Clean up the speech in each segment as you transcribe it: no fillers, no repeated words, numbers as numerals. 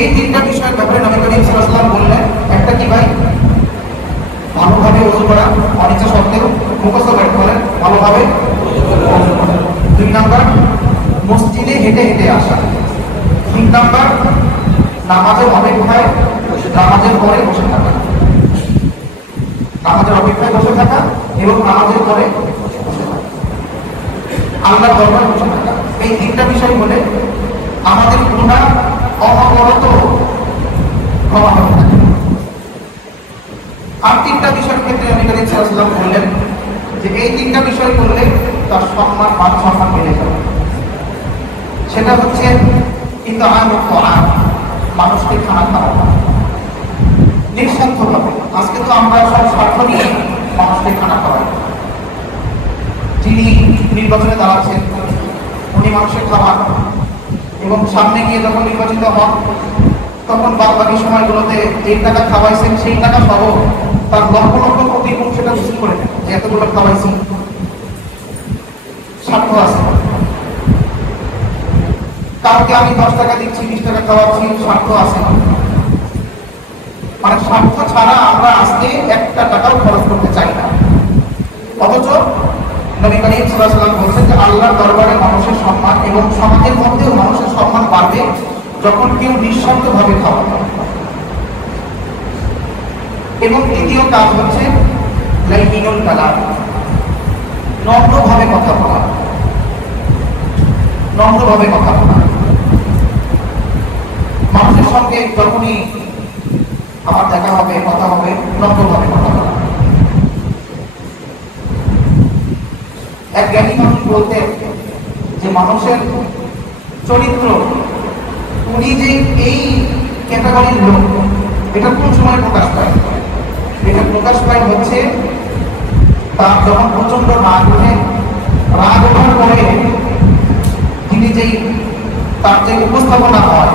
এই তিনটা বিষয়ের ব্যাপারে নবী করিম সাল্লাল্লাহু আলাইহি ওয়াসাল্লাম বললেন, একটা কি ভাই? ভালোভাবে ওযু করা, অনিচ্ছা সত্ত্বেও মুখস্থ করে বলেন ভালোভাবে ওযু করা। 2 নাম্বার মসজিদে হেঁটে হেঁটে আসা। 3 নাম্বার নামাজের অপেক্ষায় নামাজের পরে বসে থাকা। নামাজের অপেক্ষায় বসে থাকা এবং নামাজের পরে বসে থাকা, আল্লাহর দরবারে বসে থাকা। এই তিনটা বিষয় বলে আমাদের গুনাহ অনবরত ক্ষমা হতে থাকে। আর 3টা বিষয়ের ক্ষেত্রে নবী করিম সাল্লাল্লাহু আলাইহি ওয়াসাল্লাম বললেন যে এই 3টা বিষয় করলে তার সম্মান মান সম্মান বেড়ে যাবে। সেটা হচ্ছে ইতআমুত তাআম, মানুষকে খানা খাওয়ানো নিঃস্বার্থভাবে। আজকে তো আমরা সব স্বার্থ নিয়ে মানুষকে খানা খাওয়াই। যিনি নির্বাচনে দাঁড়াচ্ছেন উনি মানুষের খাবার, এবং সামনে গিয়ে যখন নির্বাচিত হন তখন বাকি সময়গুলোতে যে টাকা খাওয়াইছেন সেই টাকা সহ তার লক্ষ লক্ষ কোটি গুণ সেটা উসুল করে নেন যে এতগুলো খাওয়াইছি। স্বার্থ আছে। কাউকে আমি 10 টাকা দিচ্ছি, 20 টাকা খাওয়াচ্ছি, স্বার্থ আছে। মানে স্বার্থ ছাড়া আমরা আজকে 1টা টাকাও খরচ করতে চাই না। অথচ নবী করিম সাল্লাল্লাহু আলাইহি ওয়াসাল্লাম বলেছেন যে আল্লাহর দরবারে মানুষের সম্মান এবং সমাজের মধ্যেও মানুষের সম্মান বাড়বে যখন কেউ নিঃস্বার্থভাবে খাওয়াবে। এবং দ্বিতীয় কাজ হচ্ছে লাইনুল কালাম, নম্রভাবে কথা বলা। নম্রভাবে কথা বলা। মানুষের সঙ্গে যখনই আমার দেখা হবে, কথা হবে, নম্রভাবে কথা বলা। এক জ্ঞানী মানুষ বলতেন যে মানুষের চরিত্র, উনি যে এই ক্যাটাগরির লোক, এটা কোন সময় প্রকাশ পায়? এটা প্রকাশ পায় হচ্ছে তার যখন প্রচন্ড রাগ ওঠে, রাগ ওঠার পরে তিনি যেই তার যে উপস্থাপনা হয়,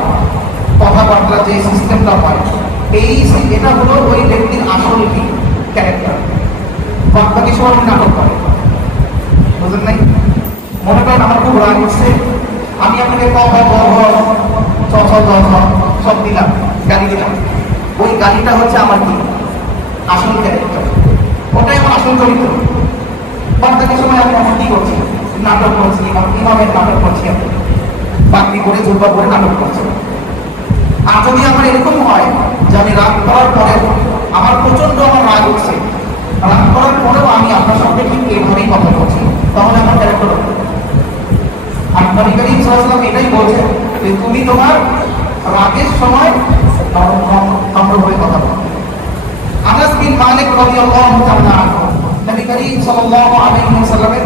কথাবার্তার যে সিস্টেমটা হয়, এটা হলো ওই ব্যক্তির আসল ক্যারেক্টার। বাকি সময় নাটক করে, বুঝলেন নাই? মনে করেন আমার খুব রাগ উঠছে, আমি আপনাকে সব দিলাম, গালি দিলাম। ওই গালিটা হচ্ছে আমার কি আসল ক্যারেক্টার, ওটাই আমার আসল চরিত্র। বাকি সময় আমি এখন কি করছি? নাটক করছি, ইমামের নাটক করছি, আমি বাকি করে জুব্বা করে নাটক করছি। আর যদি আমার এরকম হয় যে আমি রাগ করার পরে আমার প্রচন্ড রাগ উঠছে, রাগ করার পরেও আমি আপনার সঙ্গে ঠিক এইভাবেই কথা বলছি, তাহলে আমার ক্যারেক্টার হবে। আর নবী করিম সাল্লাল্লাহু আলাইহি ওয়াসাল্লাম এটাই বলছেন যে তুমি তোমার রাগের সময় নম্রভাবে কথা বলো। আনাস বিন মালিক রাদিয়াল্লাহু তাআলা আনহু, নবী করিম সাল্লাল্লাহু আলাইহি ওয়াসাল্লামের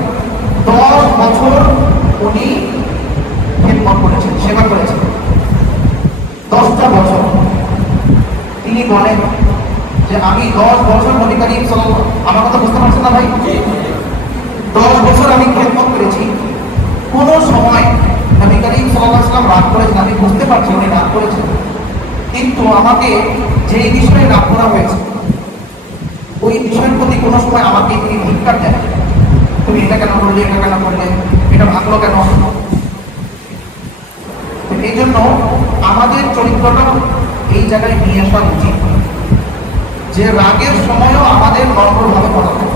10 বছর উনি খেদমত করেছেন, সেবা করেছেন। 10টা বছর তিনি বলেন যে আমি 10 বছর নবী করিম সাল্লাল্লাহু, আমার কথা বুঝতে পারছেন না ভাই? 10 বছর আমি খেদমত করেছি, কোন সময় নবী করিম সাল্লাল্লাহু আলাইহি ওয়াসাল্লাম রাগ করেছেন, আমি বুঝতে পারছি উনি রাগ করেছেন, কিন্তু আমাকে যে বিষয়ে রাগ করা হয়েছে ওই বিষয়ের প্রতি কোনো সময় আমাকে তিনি ধিক্কার দেন, তুমি এটা কেন করলে, এটা কেন করলে, এটা ভাঙলো কেন। এই জন্য আমাদের চরিত্রটা এই জায়গায় নিয়ে আসা উচিত যে রাগের সময়ও আমাদের নম্রভাবে কথা বলি।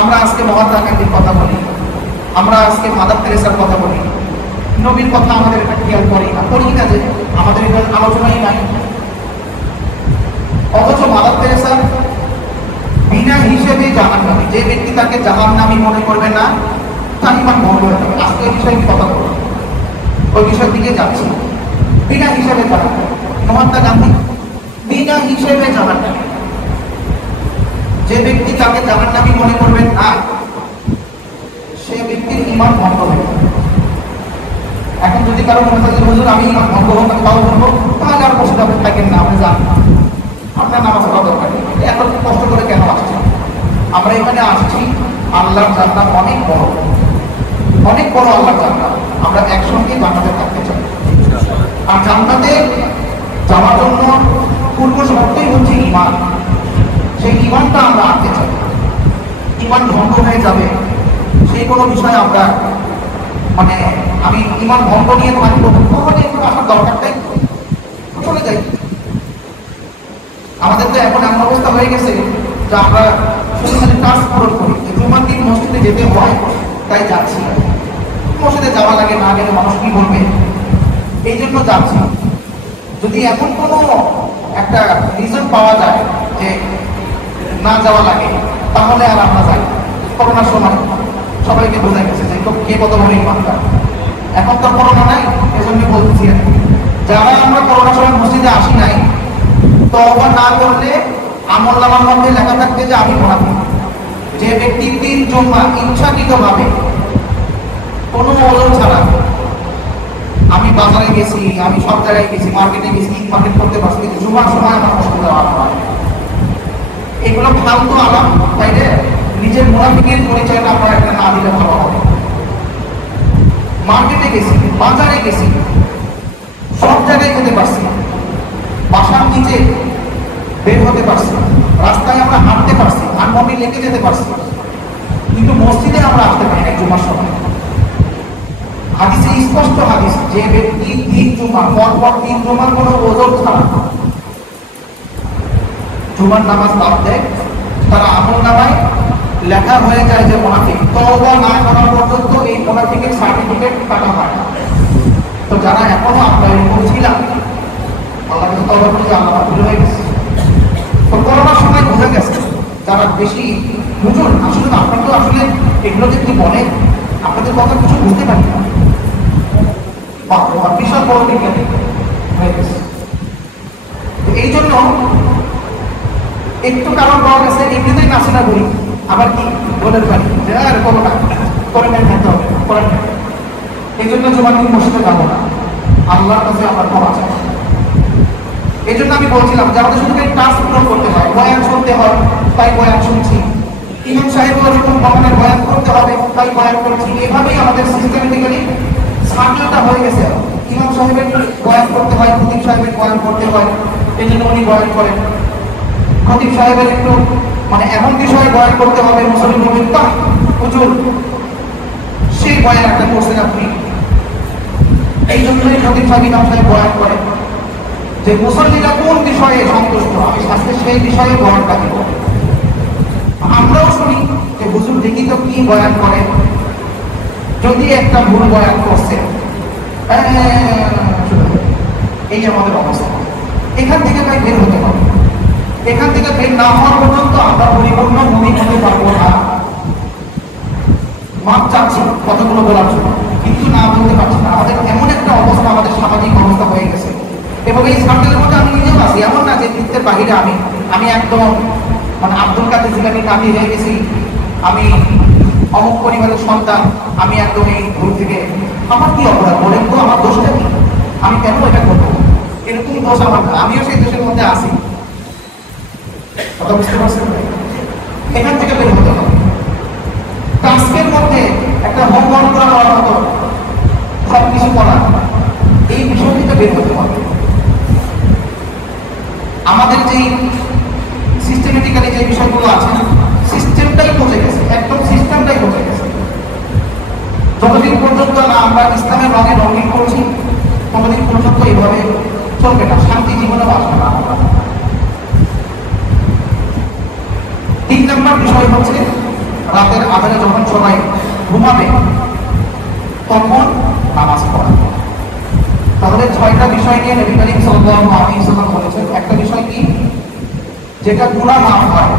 আমরা আজকে মহাত্মা গান্ধীর কথা বলি, আমরা আজকে মাদার তেরেসার কথা বলি, নবীর কথা আমাদের এটা খেয়াল করি না যে আমাদের এটা আলোচনাই নাই। অথচ মাদার তেরেসার বিনা হিসেবে জাহান্নামী, যে ব্যক্তি তাকে জাহান্নামী মনে করবে না তার ইমান ভঙ্গ হয়ে যাবে। আজকে এই বিষয়ে কথা বলবো, ওই বিষয়ের দিকে যাচ্ছি। বিনা হিসেবে জাহান্নামী, মহাত্মা গান্ধী বিনা হিসেবে জাহান্নামী। যে ব্যক্তি তাকে জাহান্নামী মনে করবেন না সে ব্যক্তির ইমান ভঙ্গ হয়ে যাবে। এখন যদি কারো মনে থাকে হুজুর আমি ইমান ভঙ্গ হোক তাও বলবো, তাহলে আর বসে যাবেন, থাকেন না, আপনি যান, আপনার নামাজ পড়া দরকার নেই। এত কষ্ট করে কেন আসছি? আমরা এখানে আসছি আল্লাহর জান্নাত অনেক বড়, অনেক বড় আল্লাহর জান্নাত। আমরা একসঙ্গে জান্নাতে থাকতে চাই। আর জান্নাতে যাওয়ার জন্য পূর্ব শর্তই হচ্ছে ঈমান। সেই ঈমানটা আমরা আনতে চাই। ঈমান ভঙ্গ হয়ে যাবে সেই কোনো বিষয় আমরা আমি ঈমান ভঙ্গ নিয়ে থাকবো, তাহলে এগুলো আসার দরকারটাই। যাই। আমাদের তো এখন এমন অবস্থা হয়ে গেছে যে আমরা শুধু খালি টাস্ক পূরণ করি, জুমার দিন মসজিদে যেতে হয় তাই যাচ্ছি। মসজিদে যাওয়া লাগে, না গেলে মানুষ কি বলবে, এই জন্য যাচ্ছি। যদি এখন কোনো একটা রিজন পাওয়া যায় যে না যাওয়া লাগে, তাহলে আর আমরা যাই। করোনার সময় সবাইকে বোঝা গেছে যে কে কত বড় ইমানদার। এখন তো করোনা নাই, এজন্য বলছি যারা আমরা করোনার সময় মসজিদে আসি নাই, তওবা না করলে আমলনামার মধ্যে লেখা থাকবে যে আমি মুনাফিক। যে ব্যক্তি 3 জুমা ইচ্ছাকৃতভাবে কোনো ওজন ছাড়া, আমি বাজারে গেছি, আমি সব জায়গায় গেছি, মার্কেটে গেছি, মার্কেট করতে পারছি, কিন্তু জুমার সময় আমার অসুবিধা হয়, এগুলো ফালতু আলাম। তাইলে নিজের মুনাফিকের পরিচয়টা আপনারা একটা না দিলে ভালো হবে। মার্কেটে গেছি, বাজারে গেছি, সব জায়গায় যেতে পারছি, বাসার নিচে বের হতে পারছি, রাস্তায় আমরা হাঁটতে পারছি, আনমমি লেগে যেতে পারছি, কিন্তু মসজিদে আমরা আসতে পারি না জুমার সময়। হাদিসে স্পষ্ট হাদিস, যে ব্যক্তি 3 জুমা পরপর 3 জুমার কোনো ওজর ছাড়া জুমার নামাজ বাদ দেয়, তারা আমলনামায় লেখা হয়ে যায় যে মুনাফিক। তওবা না করা পর্যন্ত এই মুনাফিকের সার্টিফিকেট কাটা হয় না। তো যারা এখনো আমরা এরকম ছিলাম, আল্লাহ কাছে তওবা করি যে আল্লাহ ভুল হয়ে গেছে। তো করোনার সময় বোঝা গেছে যারা বেশি হুজুর, আসলে আপনারা তো আসলে এগুলো যে কি বলেন, আপনাদের কথা কিছু বুঝতে পারি না, বিশাল বড় বিজ্ঞানী হয়ে গেছে। এই জন্য একটু কারণ পাওয়া গেছে, এমনিতেই নাচে না বলি, আবার কি বলেন পারি যে আর করো না, করে নেন, খাইতে হবে, করেন না। এই জন্য জুমার দিন মসজিদে যাবো না, আল্লাহর কাছে আমার ক্ষমা চাই। এই জন্য আমি বলছিলাম যে আমাদের শুধু টাস্ক পূরণ করতে হয়, বয়ান শুনতে হয়, তাই বয়ান শুনছি। ইমাম সাহেব এরকম ভবনের বয়ান করতে হবে, তাই বয়ান করছি। এভাবেই আমাদের সিস্টেমেটিক্যালি সার্কেলটা হয়ে গেছে। ইমাম সাহেবের বয়ান করতে হয়, খতিব সাহেবের বয়ান করতে হয়, এই জন্য উনি বয়ান করেন। খতিব সাহেবের একটু মানে এমন বিষয়ে বয়ান করতে হবে, মুসলিম তা হুজুর সেই বয়ান একটা করছেন আপনি। এই জন্যই খতিব সাহেব ইমাম সাহেব বয়ান করেন যে মুসল্লিরা কোন বিষয়ে সন্তুষ্ট, আমি আজকে সেই বিষয়ে বয়ানটা দিব। আমরাও শুনি যে হুজুর দেখি তো কি বয়ান করে, যদি একটা ভুল বয়ান করছে, এই যে আমাদের অবস্থা। এখান থেকে ভাই বের হতে হবে। এখান থেকে বের না হওয়ার পর্যন্ত আমরা পরিপূর্ণ মুমিন হতে পারবো না। মাপ চাচ্ছি কতগুলো বলার জন্য, কিন্তু না বলতে পারছি না। আমাদের এমন একটা অবস্থা, আমাদের সামাজিক অবস্থা হয়ে গেছে, এবং এই সার্কেলের মধ্যে আমি নিজেও আছি। এমন না যে বৃত্তের বাহিরে আমি একদম মানে আব্দুল কাদের জিলানীর নাতি হয়ে গেছি, আমি অমুক পরিবারের সন্তান, আমি একদম এই ভুল থেকে, আমার কি অপরাধ বলেন তো, আমার দোষটা কি, আমি কেন এটা করবো, এরকম দোষ আমার না। আমিও সেই দোষের মধ্যে আছি, কথা বুঝতে পারছেন? এখান থেকে বের হতে হবে। টাস্কের মধ্যে একটা হোমওয়ার্ক করার মতো সব কিছু করা, এই বিষয় থেকে বের হতে হবে। আমাদের যেই সিস্টেমেটিক্যালি যে বিষয়গুলো আছে, সিস্টেমটাই পচে গেছে, একদম সিস্টেমটাই পচে গেছে। যতদিন পর্যন্ত না আমরা ইসলামের রঙে রঙিন করছি, ততদিন পর্যন্ত এইভাবে চলবে না, শান্তি জীবনে বাঁচবে না। 3 নম্বর বিষয় হচ্ছে রাতের আধারে যখন সবাই ঘুমাবে তখন নামাজ পড়া। তাহলে 6টা বিষয় নিয়ে নবী করিম সাল্লাল্লাহু আলাইহি ওয়াসাল্লাম বলেছেন। একটা বিষয় কি, যেটা গুনাহ না হয়,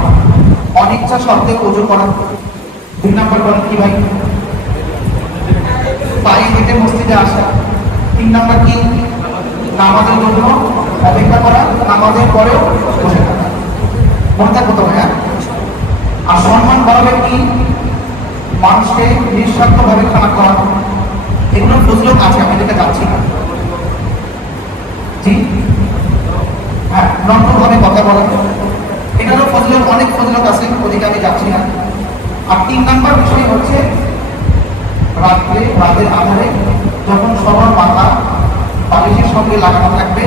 অনিচ্ছা সত্ত্বেও ওযু করা। 2 নম্বর বলেন কি ভাই, পায়ে হেঁটে মসজিদে আসা। 3 নম্বর কি, নামাজের জন্য অপেক্ষা করা, নামাজের পরেও বসে থাকা। মনে থাকবো তো ভাইয়া। আর সম্মান বাড়াবে কি, মানুষকে নিঃস্বার্থভাবে খানা করানো। এগুলো ফজিলত আছে, আমি যেটা যাচ্ছি না। জি হ্যাঁ, নম্রভাবে কথা বলা, এটারও ফজিলত, অনেক ফজিলত আছে, ওদিকে আমি যাচ্ছি না। আর 3 নম্বর বিষয় হচ্ছে রাতের আধারে যখন সবার মাথা বালিশের সঙ্গে লাগানো থাকবে,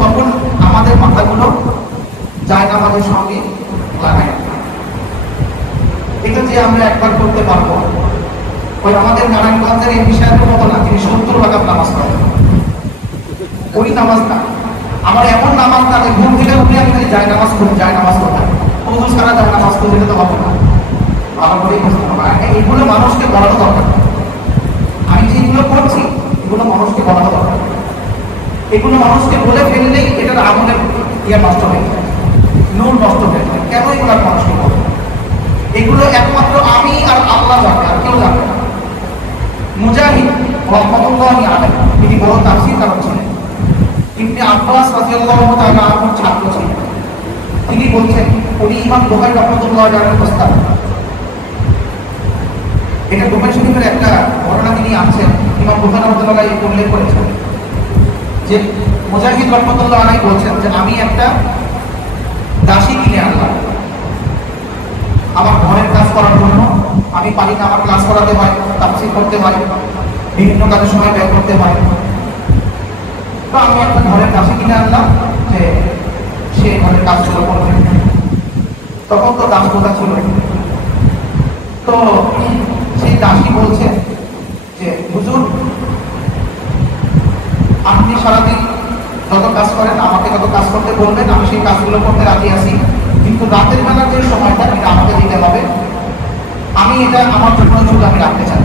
তখন আমাদের মাথাগুলো জায়নামাজের সঙ্গে লাগায়। এটা যে আমরা একবার করতে পারবো, ওই আমাদের নারায়ণগঞ্জের এই বিষয়ের মতো না, তিনি 70 রাকাত নামাজ পড়েন, ওই নামাজ না। আমার এমন নামাজ না, ঘুম থেকে উঠে আমি খালি যায় নামাজ করি, যায় নামাজ করতাম, ওজু সারা যায় নামাজ করি, এটা তো হবে না। ভালো করেই বুঝতে হবে, এগুলো মানুষকে বলানো দরকার। আমি যেগুলো করছি এগুলো মানুষকে বলানো দরকার। এগুলো মানুষকে বলে ফেললেই এটার আমলের ইয়ে নষ্ট হয়ে যায়, নূর নষ্ট হয়ে যায়। কেন এগুলো মানুষকে বলে? এগুলো একমাত্র আমি আর আল্লাহ জানে, আর কেউ জানে না। মুজাহিদ রহমাতুল্লাহি আলাইহি তিনি বড় তাফসীর কারক ছিলেন। ইবনে আব্বাস রাদিয়াল্লাহু তাআলা আনহুর ছাত্র ছিলেন। তিনি বলছেন, উনি ইমাম বুখারী রহমাতুল্লাহি আলাইহির প্রস্তাব, এটা বুখারী শরীফের একটা ঘটনা তিনি আনছেন, ইমাম বুখারী রহমাতুল্লাহি আলাইহি উল্লেখ করেছেন যে মুজাহিদ রহমাতুল্লাহি আলাইহি বলছেন যে আমি একটা দাসী কিনে আনলাম আমার ঘরের কাজ করার জন্য। আমি পারি না, আমার ক্লাস করাতে হয়, তাফসীর করতে হয়, বিভিন্ন কাজের সময় ব্যয় করতে হয়। তো আমি একটা ঘরের দাসী কিনে আনলাম যে সে ঘরের কাজগুলো করবে। তখন তো দাস প্রথা ছিল। তো সেই দাসী বলছে যে হুজুর, আপনি সারাদিন যত কাজ করেন আমাকে তত কাজ করতে বলবেন, আমি সেই কাজগুলো করতে রাজি আছি, কিন্তু রাতের বেলার যে সময়টা এটা আমাকে দিতে হবে। আমি এটা আমার জন্য শুধু আমি রাখতে চাই,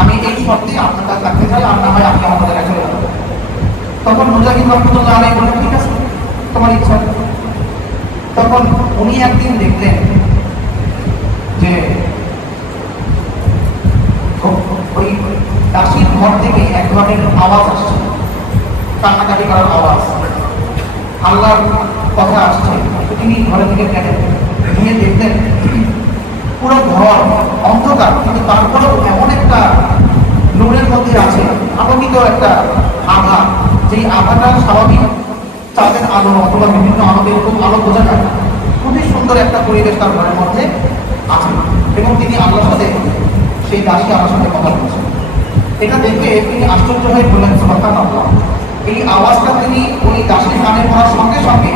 আমি এই শর্তে আপনার কাছে রাখতে চাই, আর না হয় আপনি আমাদের কাছে চলে যাবেন। তখন মুজাহিদ রহমাতুল্লাহি আলাইহি বললেন, ঠিক আছে, তোমার ইচ্ছা। তখন উনি একদিন দেখলেন যে ওই দাসীর ঘর থেকে এক ধরনের আওয়াজ আসছে, কান্নাকাটি করার আওয়াজ, আল্লাহর কথা আসছে। তিনি ঘরে থেকে গেলেন, গিয়ে দেখলেন পুরো ঘর অন্ধকার, কিন্তু তারপরেও এমন একটা নূরের মধ্যে আছে, আলোকিত একটা আভা, যেই আভাটা স্বাভাবিক চাঁদের আলো অথবা বিভিন্ন আলোতে এরকম আলো বোঝা যায় না। খুবই সুন্দর একটা পরিবেশ তার ঘরের মধ্যে আছে, এবং তিনি আল্লাহর সাথে, সেই দাসী আমার সাথে কথা বলছেন। এটা দেখে তিনি আশ্চর্য হয়ে বললেন, সুবহানাল্লাহ। এই আওয়াজটা তিনি ওই দাসীর কানে পড়ার সঙ্গে সঙ্গে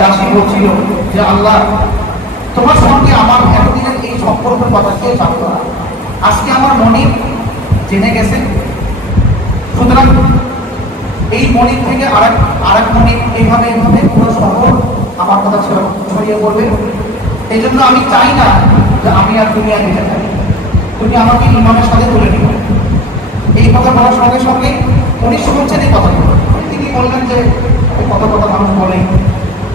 দাসী বলছিল যে আল্লাহ, তোমার সঙ্গে আমার এতদিনের এই সম্পর্কের কথা কেউ জানতো না, আজকে আমার মনে জেনে গেছে। সুতরাং এই মনির থেকে আরেক মনির এইভাবে এইভাবে পুরো শহর আমার কথা ছড়িয়ে পড়বে। এই জন্য আমি চাই না যে আমি আর দুনিয়া দিতে চাই, তুমি আমাকে ইমামের সাথে তুলে নিবে। এই কথা বলার সঙ্গে সঙ্গে উনি শুনছেন এই কথাগুলো। তিনি বললেন যে কত কথা মানুষ বলে,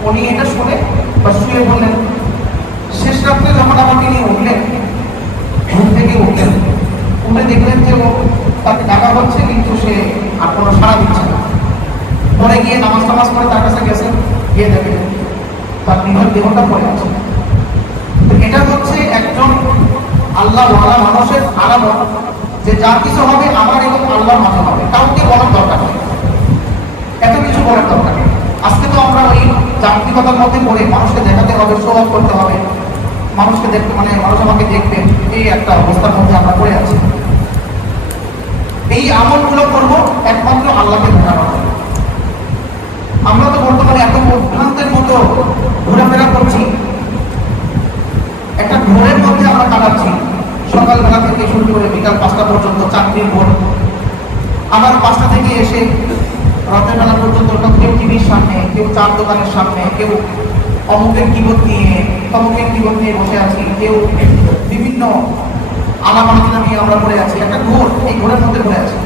উনি এটা শুনে বা শুয়ে বললেন। শেষ রাত্রে যখন আমাকে নিয়ে উঠলেন, ঘুম থেকে উঠলেন, উঠে দেখলেন যে তাকে ডাকা হচ্ছে, কিন্তু সে আর কোনো সাড়া দিচ্ছে না। পরে গিয়ে নামাজ টামাজ করে তার কাছে গেছেন, গিয়ে দেখলেন তার নিজের দেহটা পড়ে আছে। এটা হচ্ছে একজন আল্লাহ ওয়ালা মানুষের আলামত, যে যা কিছু হবে আমার এবং আল্লাহর মাঝে হবে, কাউকে বলার দরকার নেই, এত কিছু বলার দরকার নেই। আজকে তো আমরা ওই যান্ত্রিকতার মধ্যে পড়ে মানুষকে দেখাতে হবে, শো অফ করতে হবে, মানুষকে দেখতে, মানে মানুষ আমাকে দেখবে, এই একটা অবস্থার মধ্যে আমরা পড়ে আছি। এই আমলগুলো করবো একমাত্র আল্লাহকে দেখানোর জন্য। আমরা তো বর্তমানে এত ভ্রান্তের মতো ঘোরাফেরা করছি, একটা ঘোরের মধ্যে আমরা কাটাচ্ছি, সকালবেলা থেকে শুরু করে বিকাল 5টা পর্যন্ত চাকরির ভোর, আবার 5টা থেকে এসে রাতের বেলা পর্যন্ত কেউ টিভির সামনে, কেউ চার দোকানের সামনে, কেউ অমুকের কিবোর্ড নিয়ে, তমুকের কিবোর্ড নিয়ে বসে আছি, কেউ বিভিন্ন আলামানা নিয়ে আমরা পড়ে আছি। একটা ঘোর, এই ঘোরের মধ্যে পড়ে আছি।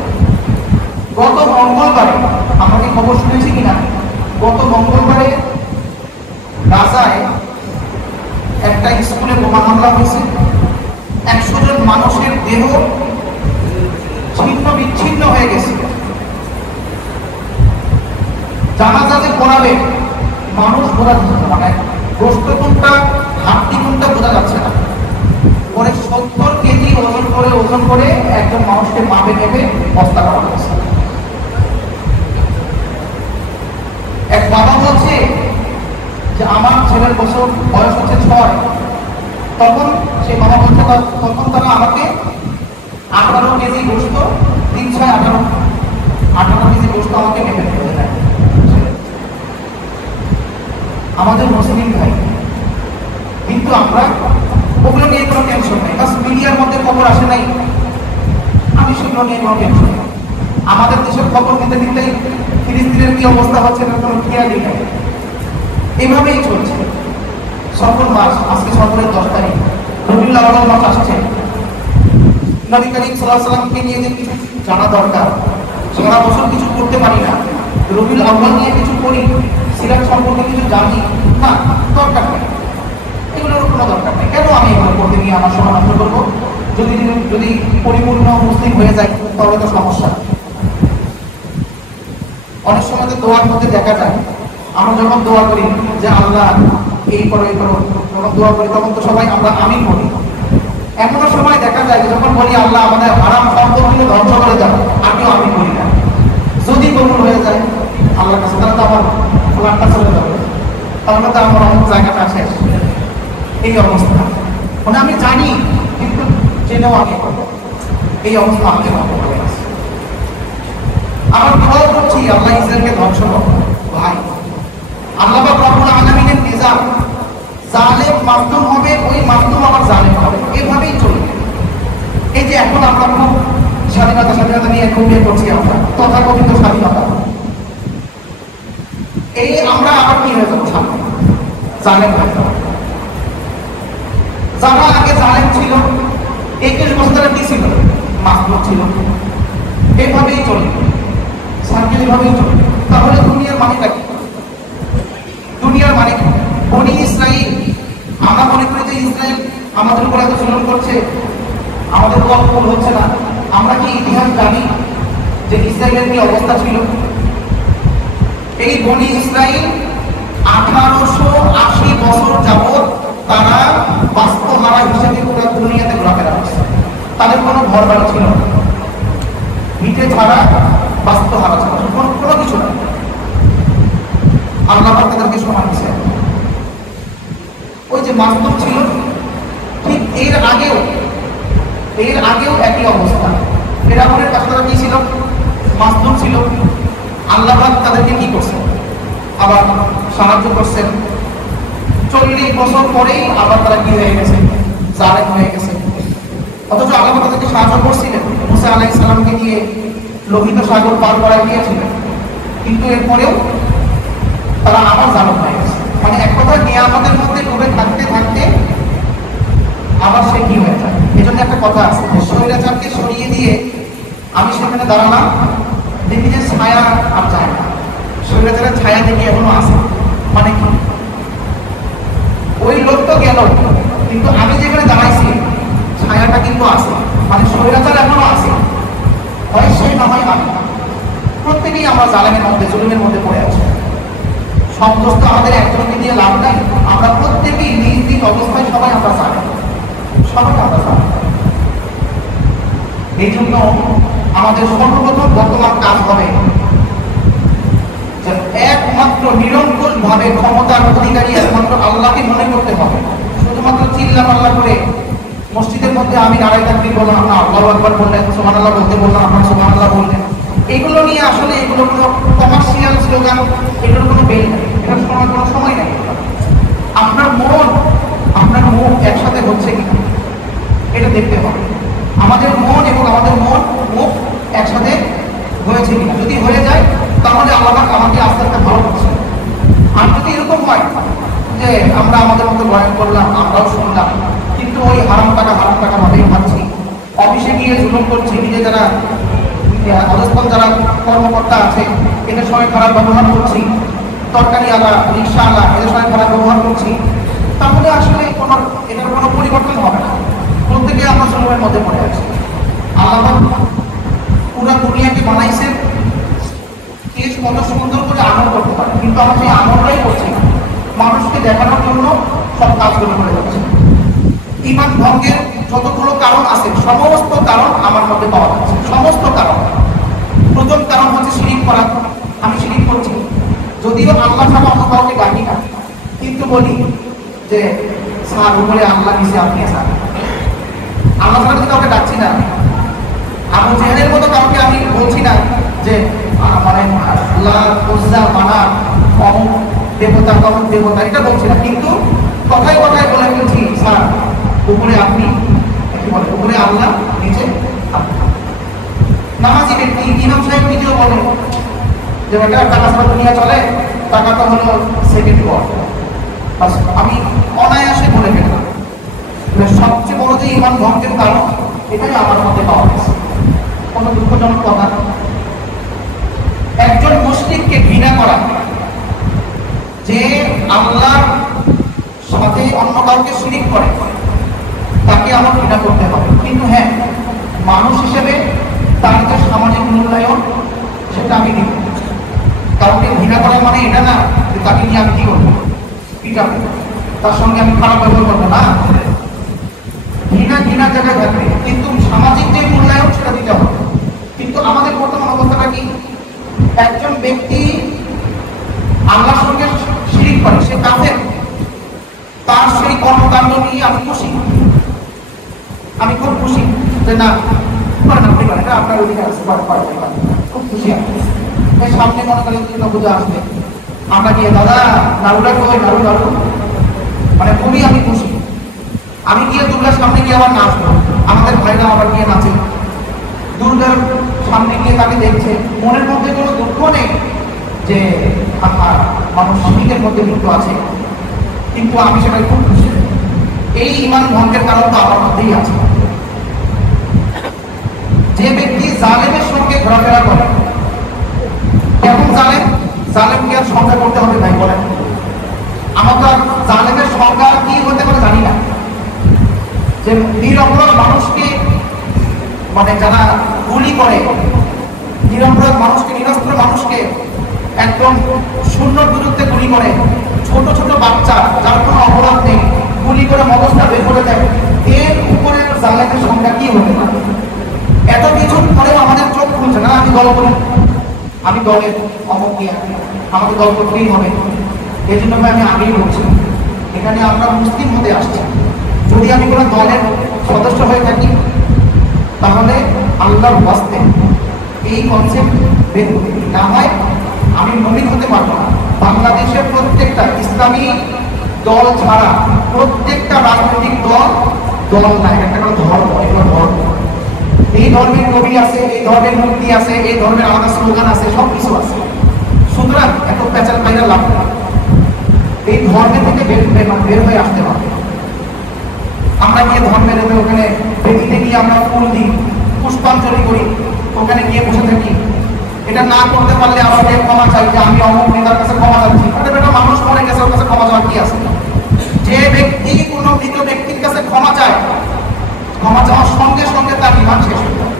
গত মঙ্গলবারে আমরা কি খবর শুনেছি কিনা, গত মঙ্গলবারে গাজায় একটা স্কুলে বোমা হামলা হয়েছে। 100 জন মানুষের দেহ ছিন্ন বিচ্ছিন্ন হয়ে গেছে। জানাজাতে পড়াবে মানুষ বোঝা যাচ্ছে না, মানে গোস্ত কোনটা হাড্ডি কোনটা বোঝা যাচ্ছে না। পরে 70 কেজি ওজন করে একজন মানুষকে মাপে নেবে বস্তা করা হয়েছে। এক বাবা বলছে যে আমার ছেলের বয়স হচ্ছে 6, তখন সে বাবা বলছে তখন তারা আমাকে 18 কেজি গোস্ত, 3, 6, 18 কেজি গোস্ত আমাকে মেপে দিতে দেয়। আমাদের মুসলিম ভাই, কিন্তু আমরা ওগুলো নিয়ে কোনো টেনশন নেই, বাস মিডিয়ার মধ্যে খবর আসে নাই, আমি সেগুলো নিয়ে কোনো টেনশন নেই। আমাদের দেশের খবর নিতে নিতেই ফিলিস্তিনের কি অবস্থা হচ্ছে না কোনো খেয়ালই নেই। এভাবেই চলছে। সফর মাস, আজকে সফরের 10 তারিখ, রবিউল আউয়াল মাস আসছে। নবী করিম সাল্লাল্লাহু আলাইহি ওয়াসাল্লামকে নিয়ে যে কিছু জানা দরকার, সারা বছর কিছু করতে পারি না, রবিউল আউয়াল নিয়ে কিছু করি, সিরাত সম্পর্কে কিছু জানি না, দরকার নেই, এগুলোর কোনো দরকার নেই। কেন আমি এগুলো করতে গিয়ে আমার সময় নষ্ট করবো? যদি যদি পরিপূর্ণ মুসলিম হয়ে যায় তাহলে তো সমস্যা। অনেক সময় তো দোয়ার মধ্যে দেখা যায়, আমরা যখন দোয়া করি যে আল্লাহ এই করো এই করো, যখন দোয়া করি তখন তো সবাই আমরা আমিন বলি। এমনও সময় দেখা যায় যখন বলি আল্লাহ আমাদের হারাম সম্পদগুলো ধ্বংস করে দাও, আমিও আমিন বলি না। যদি কবুল হয়ে যায় আল্লাহর কাছে, তাহলে তো আমার ফ্ল্যাটটা চলে যাবে, তাহলে তো আমার অনেক জায়গাটা শেষ। এই অবস্থা মানে আমি জানি কিন্তু জেনেও আগে করবো, এই অবস্থা আমাকে হয়ে আছে। আমার দোয়া করছি আল্লাহ ইসরায়েলকে ধ্বংস করো। ভাই আল্লাহ পাক রব্বুল আলামিনের নিজাম, জালেম মাসদুম হবে, ওই মাসদুম আবার জালেম হবে, এভাবেই চলবে। এই যে এখন আমরা খুব স্বাধীনতা নিয়ে খুব ইয়ে করছি, আমরা তথাকথিত স্বাধীনতা, এই আমরা আবার কি হয়ে যাবো? সামনে জালেম হয়ে যাবো। যারা আগে জালেম ছিল 21 বছরের কি ছিল? মাসদুম ছিল। এভাবেই চলবে, সার্কেল এভাবেই চলবে। তাহলে দুনিয়ার মানেটা কি? দুনিয়ার মানে বনি ইসরাইল, আমরা মনে করি যে ইসরাইল আমাদের উপর এত জুলুম করছে, আমাদের দোয়া কবুল হচ্ছে না। আমরা কি ইতিহাস জানি যে ইসরায়েলের কি অবস্থা ছিল? এই বনি ইসরাইল 1880 বছর যাবৎ তারা বাস্তুহারা হিসেবে পুরো দুনিয়াতে ঘোরাফেরা করছে। তাদের কোনো ঘর বাড়ি ছিল না, ভিটে ছাড়া বাস্তুহারা ছিল, কোনো কিছু না। আল্লাহ তাদেরকে সমান দিচ্ছে। ওই যে মাসদুম ছিল, ঠিক এর আগেও একই অবস্থা। ফিরআউনের কাছে তারা কি ছিল? মাসদুম ছিল। আল্লাহ তাদেরকে কি করছে? আবার সাহায্য করছেন। 40 বছর পরেই আবার তারা কি হয়ে গেছে? জালেম হয়ে গেছে। অথচ আল্লাহ তাদেরকে সাহায্য করছিলেন, মুসা আলাইহিস সালামকে দিয়ে লোহিত সাগর পার করায় দিয়েছিলেন, কিন্তু এরপরেও তারা আবার জালেম হয়ে গেছে। মানে এক কথা নিয়ামতের মধ্যে ডুবে থাকতে থাকতে আবার সে কি হয়ে যায়। এই জন্য একটা কথা আছে, স্বৈরাচারকে সরিয়ে দিয়ে আমি সেখানে দাঁড়ালাম, দেখি যে ছায়া আর যায় না, স্বৈরাচারের ছায়া দেখি এখনো আছে। মানে কি? ওই লোক তো গেল, কিন্তু আমি যেখানে দাঁড়াইছি ছায়াটা কিন্তু আছে, মানে স্বৈরাচার এখনো আছে। হয় সে না হয় আমি, প্রত্যেকেই আমরা জালেমের মধ্যে, জুলুমের মধ্যে পড়ে আছি। সব দোষ তো আমাদের একজনকে দিয়ে লাভ নাই। আমরা প্রত্যেকেই নিজ নিজ অবস্থায় সবাই আমরা জানি, সবাই আমরা জানি। এই জন্য আমাদের সর্বপ্রথম বর্তমান কাজ হবে যে একমাত্র নিরঙ্কুশ ভাবে ক্ষমতার অধিকারী একমাত্র আল্লাহকে মনে করতে হবে। শুধুমাত্র চিল্লাপাল্লা করে মসজিদের মধ্যে আমি নারায় তাকবীর বললাম, আপনার আল্লাহু আকবার বললেন, সুবহানাল্লাহ বলতে বললাম, আপনার সুবহানাল্লাহ বললেন, এগুলো নিয়ে আসলে এগুলো কোনো কমার্শিয়াল স্লোগান, এগুলোর কোনো বেল নেই, এটার কোনো সময় নেই। আপনার মন আপনার মুখ একসাথে হচ্ছে কিনা এটা দেখতে হবে। আমাদের মন এবং আমাদের মুখ একসাথে হয়েছে কিনা, যদি হয়ে যায় তাহলে আল্লাহ আমাকে আস্তে আস্তে ভালো করছে। আর যদি এরকম হয় যে আমরা আমাদের মতো বয়ান করলাম, আমরাও শুনলাম, কিন্তু ওই হারাম টাকা ভাবেই খাচ্ছি, অফিসে গিয়ে জুলুম করছি, নিজে যারা অবস্থান যারা কর্মকর্তা আছে এদের সঙ্গে খারাপ ব্যবহার করছি, তরকারি আলা, রিক্সা আলা, এদের সঙ্গে খারাপ ব্যবহার করছি, তাহলে আসলে এটার কোনো পরিবর্তন হবে না। প্রত্যেকে আমরা জুলুমের মধ্যে পড়ে আছি। আল্লাহ পুরো দুনিয়াকে বানাইছেন কত সুন্দর করে আমল করতে পারে, কিন্তু আমরা সেই আমলটাই করছি না, মানুষকে দেখানোর জন্য সব কাজগুলো করে যাচ্ছে। ঈমান ভঙ্গের যতগুলো কারণ আছে সমস্ত কারণ আমার মধ্যে পাওয়া যাচ্ছে, সমস্ত কারণ। প্রথম কারণ হচ্ছে শিরিক করা। আমি শিরিক করছি, যদিও আল্লাহ ছাড়া অন্য কাউকে ডাকি না, কিন্তু বলি যে স্যার উপরে আল্লাহ নিচে আপনি স্যার, আল্লাহ ছাড়া কাউকে ডাকছি না। আবু জেহেলের মতো কাউকে আমি বলছি না যে মানে আল্লাহ উজ্জা মানা অমুক দেবতা তমুক দেবতা, এটা বলছি না, কিন্তু কথায় কথায় বলে ফেলছি স্যার উপরে আপনি, কি বলে উপরে আল্লাহ নিচে আপনি। নামাজি ব্যক্তি ইমাম সাহেব নিজেও বলে যে এটা টাকা ছাড়া দুনিয়া চলে, টাকাটা হলো সেকেন্ড ওয়ার্ড। আমি অনায়াসে বলে ফেললাম সবচেয়ে বড় যে ইমান ধ্বংসের কারণ এটাই আমার মধ্যে পাওয়া গেছে। কোনো দুঃখজনক কথা, একজন মুসলিমকে ঘৃণা করা, যে আল্লাহর সাথে অন্য কাউকে শিরিক করে, তাকে আমার ঘৃণা করতে হবে। কিন্তু হ্যাঁ, মানুষ হিসেবে তার যে সামাজিক মূল্যায়ন সেটা আমি দিব। কাউকে ঘৃণা করা মানে এটা না যে তাকে নিয়ে আমি কি করবো, পিটাবো, তার সঙ্গে আমি খারাপ ব্যবহার করবো না। ঘৃণা জায়গায় থাকবে, কিন্তু সামাজিক যে মূল্যায়ন সেটা দিতে হবে। কিন্তু আমাদের বর্তমান অবস্থাটা কি, একজন ব্যক্তি আল্লাহর সঙ্গে শিরিক করে, সে কাফের, তার সেই কর্মকাণ্ড নিয়ে আমি খুশি, আমি খুব খুশি যে না এটা আপনার অধিকার আছে, খুব খুশি। আমি সামনে মনে করেন পুজো আসবে, আমরা গিয়ে দাদা নাড়ুটা কই, নাড়ু নাড়ু, মানে খুবই আমি খুশি। আমি গিয়ে দুর্গার সামনে গিয়ে আবার নাচবো, আমাদের ভাইরা আবার গিয়ে নাচে, দুর্গার সামনে গিয়ে তাকে দেখছে, মনের মধ্যে কোনো দুঃখ নেই যে আমার মানুষ শিরিকের মধ্যে লিপ্ত আছে, কিন্তু আমি সেটাই খুব খুশি। এই ইমান ভঙ্গের কারণ তো আমার মধ্যেই আছে। যে ব্যক্তি জালেমের সঙ্গে ঘোরাফেরা করে, এখন জালেমকে আর সংখ্যা করতে হবে ভাই বলেন, আমার তো আর জালেমের সংখ্যা কি হতে পারে জানি না। যে নিরপরাধ মানুষকে, মানে যারা গুলি করে, নিরপরাধ মানুষকে, নিরস্ত্র মানুষকে একদম শূন্যর বিরুদ্ধে গুলি করে, ছোট ছোট বাচ্চা যার কোনো অপরাধ নেই গুলি করে মগজটা বের করে দেয়, এর উপরে জালেমের সংখ্যা কি হতে পারে? এত কিছু পরেও আমাদের চোখ খুলছে না। আমি দল করি, আমি দলের অমুক নিয়ে আমাকে দল করতেই হবে। এই জন্য আমি আগেই বলছি, এখানে আমরা মুসলিম হতে আসছি। যদি আমি কোনো দলের সদস্য হয়ে থাকি তাহলে আল্লাহর ওয়াস্তে এই কনসেপ্ট বের করতে, না হয় আমি মুমিন হতে পারবো না। বাংলাদেশের প্রত্যেকটা ইসলামী দল ছাড়া প্রত্যেকটা রাজনৈতিক দল না, একটা করে ধর্ম, এগুলো ধর্ম। এই ধর্মের কবি আছে, এই ধর্মের মূর্তি আছে, এই ধর্মের আলাদা স্লোগান আছে, সবকিছু আছে। সুতরাং এত পেঁচার বাইরে লাভ না, এই ধর্মের থেকে বের হয়ে আসতে হবে। আমরা গিয়ে ধর্মের ওখানে বেদিতে গিয়ে আমরা ফুল দিই, পুষ্পাঞ্জলি করি, ওখানে গিয়ে বসে থাকি। এটা না করতে পারলে আমাদের ক্ষমা চাই যে আমি অমুক নেতার কাছে ক্ষমা চাচ্ছি। এটা মানুষ মরে গেছে, ওর কাছে ক্ষমা চাওয়ার কি আছে? যে ব্যক্তি কোনো মৃত ব্যক্তির কাছে ক্ষমা চায়, ক্ষমা চাওয়ার সঙ্গে সঙ্গে তার ইমান শেষ হয়ে যায়।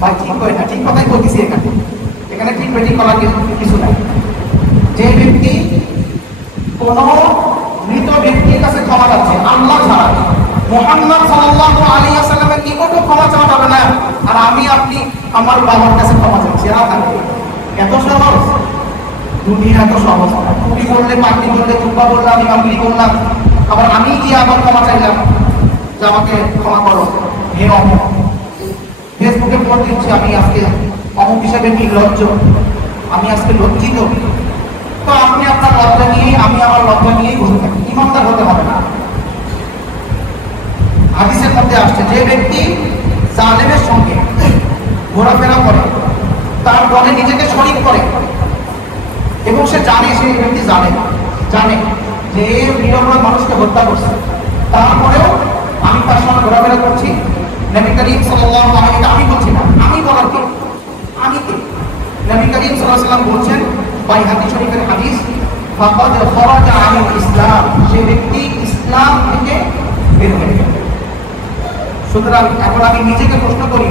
ভাই ঠিক হয় না, ঠিক কথাই বলতেছি। এখানে ঠিক বেঠিক করার কিছু নাই। যে ব্যক্তি কোন মৃত ব্যক্তির কাছে ক্ষমা চাচ্ছে, আল্লাহ ছাড়া মুহাম্মদ সাল্লাল্লাহু আলাইহি ওয়াসাল্লামের নিকটও ক্ষমা চাওয়া যাবে না, আর আমি আপনি আমার বাবার কাছে ক্ষমা চাচ্ছি, এত সহজ? দুনিয়া এত সহজ না। তুমি বললে, পাখি বললে, চুপা বললে, আমি বাঙালি বললাম, আবার আমি গিয়ে আবার ক্ষমা চাইলাম যে আমাকে ক্ষমা করো, হে অমুক। ফেসবুকে পোস্ট দিচ্ছি, আমি আজকে অমুক হিসেবে নির্লজ্জ, আমি আজকে লজ্জিত। তো আপনি আপনার লজ্জা নিয়ে, আমি আমার লজ্জা নিয়েই বসে থাকি। ইমানদার হতে হবে না। হাদিসের মধ্যে আসছে, যে ব্যক্তি জালেমের সঙ্গে ঘোরাফেরা করে, তার দলে নিজেকে শরীক করে, এবং সে জানে, সেই ব্যক্তি জানে যে নিরপরাধ মানুষকে হত্যা করছে, তারপরেও আমি তার সঙ্গে ঘোরাফেরা করছি। নবী করিম সাল্লাল্লাহু আলাইহি ওয়াসাল্লাম, আমি বলছি না, আমি বলার কে, আমি কে? নবী করিম সাল্লাল্লাহু আলাইহি ওয়াসাল্লাম বলছেন, বাইহাকী শরীফের হাদিস, ফাকাদ খরাজা আনিল ইসলাম, সেই ব্যক্তি ইসলাম থেকে বের হয়ে গেল। সুতরাং এখন আমি নিজেকে প্রশ্ন করি,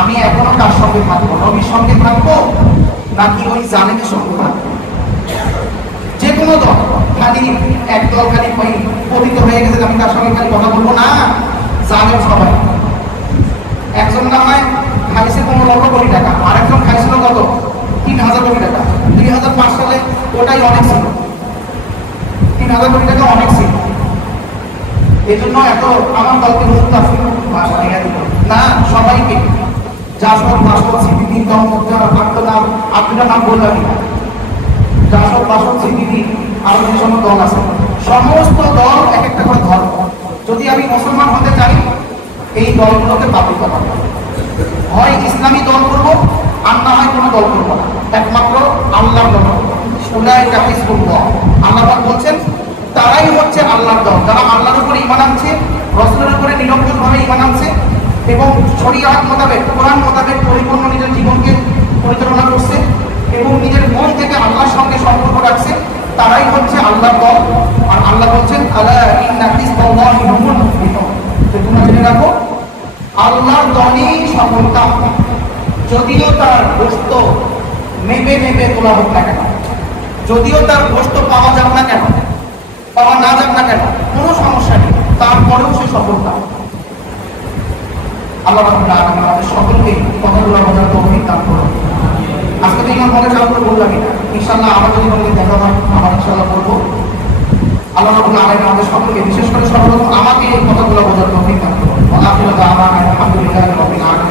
আমি এখনো কার সঙ্গে থাকবো? নবীর সঙ্গে থাকবো নাকি ওই জালেমের সঙ্গে থাকবো? যে কোনো দল, খালি এক দল খালি পতিত হয়ে গেছে, আমি তার সঙ্গে খালি কথা বলবো না। জালেম সবাই, একজন না হয় খাইছে 15 কোটি টাকা, আরেকজন খাইছিল কত, 3000 কোটি টাকা। 2005 সালে ওটাই অনেক ছিল, 3000 কোটি টাকা অনেক ছিল। এই জন্য এত আমার দলকে না, সবাইকে জাসদ, বাসদ, সিপিবি, নাম আপনার নাম বললাম, জাসদ, বাসদ, সিপিবি, আরো যে সমস্ত দল আছে, সমস্ত দল এক একটা করে ধর্ম। যদি আমি মুসলমান হতে চাই, এই দলগুলোকে বাতিল করা, হয় ইসলামী দল করবো আর না হয় কোনো দল করবো না, একমাত্র আল্লাহর দল। উলাইকা হিজবুল্লাহ, আল্লাহ পাক বলছেন তারাই হচ্ছে আল্লাহর দল, যারা আল্লাহর উপরে ঈমান আনছে, রাসূলের উপরে নিরঙ্কুশভাবে ঈমান আনছে এবং শরীয়ত মোতাবেক, কোরআন মোতাবেক পরিপূর্ণ নিজের জীবনকে পরিচালনা করছে এবং নিজের মন থেকে আল্লাহর সঙ্গে সম্পর্ক রাখছে, তারাই হচ্ছে আল্লাহর দল। আর আল্লাহ বলছেন আলা ইন্না হিজবাল্লাহি হুমুল মুফলিহুন, তোমরা জেনে রাখো আল্লাহর দলই সফলতা। যদিও তার গোশত মেপে মেপে তোলা হোক না কেন, যদিও তার গোশত পাওয়া যাক না কেন, পাওয়া না যাক না কেন, কোনো সমস্যা নেই, তারপরেও সে সফলতা। আল্লাহ রাব্বুল আলামিন আমাদের সকলকে কথাগুলো বোঝার তৌফিক দান করুন। আজকে তো ইমাম মনে চালু করে বললাম এটা, ইনশাআল্লাহ আমার যদি কোনো দেখা হয় আমার ইনশাআল্লাহ বলবো। আল্লাহ রাব্বুল আলামিন আমাদের সকলকে, বিশেষ করে সর্বপ্রথম আমাকে এই কথাগুলো বোঝার তৌফিক দান করুন। আলহামদুলিল্লাহ, আলহামদুলিল্লাহ রাব্বিল আলামিন।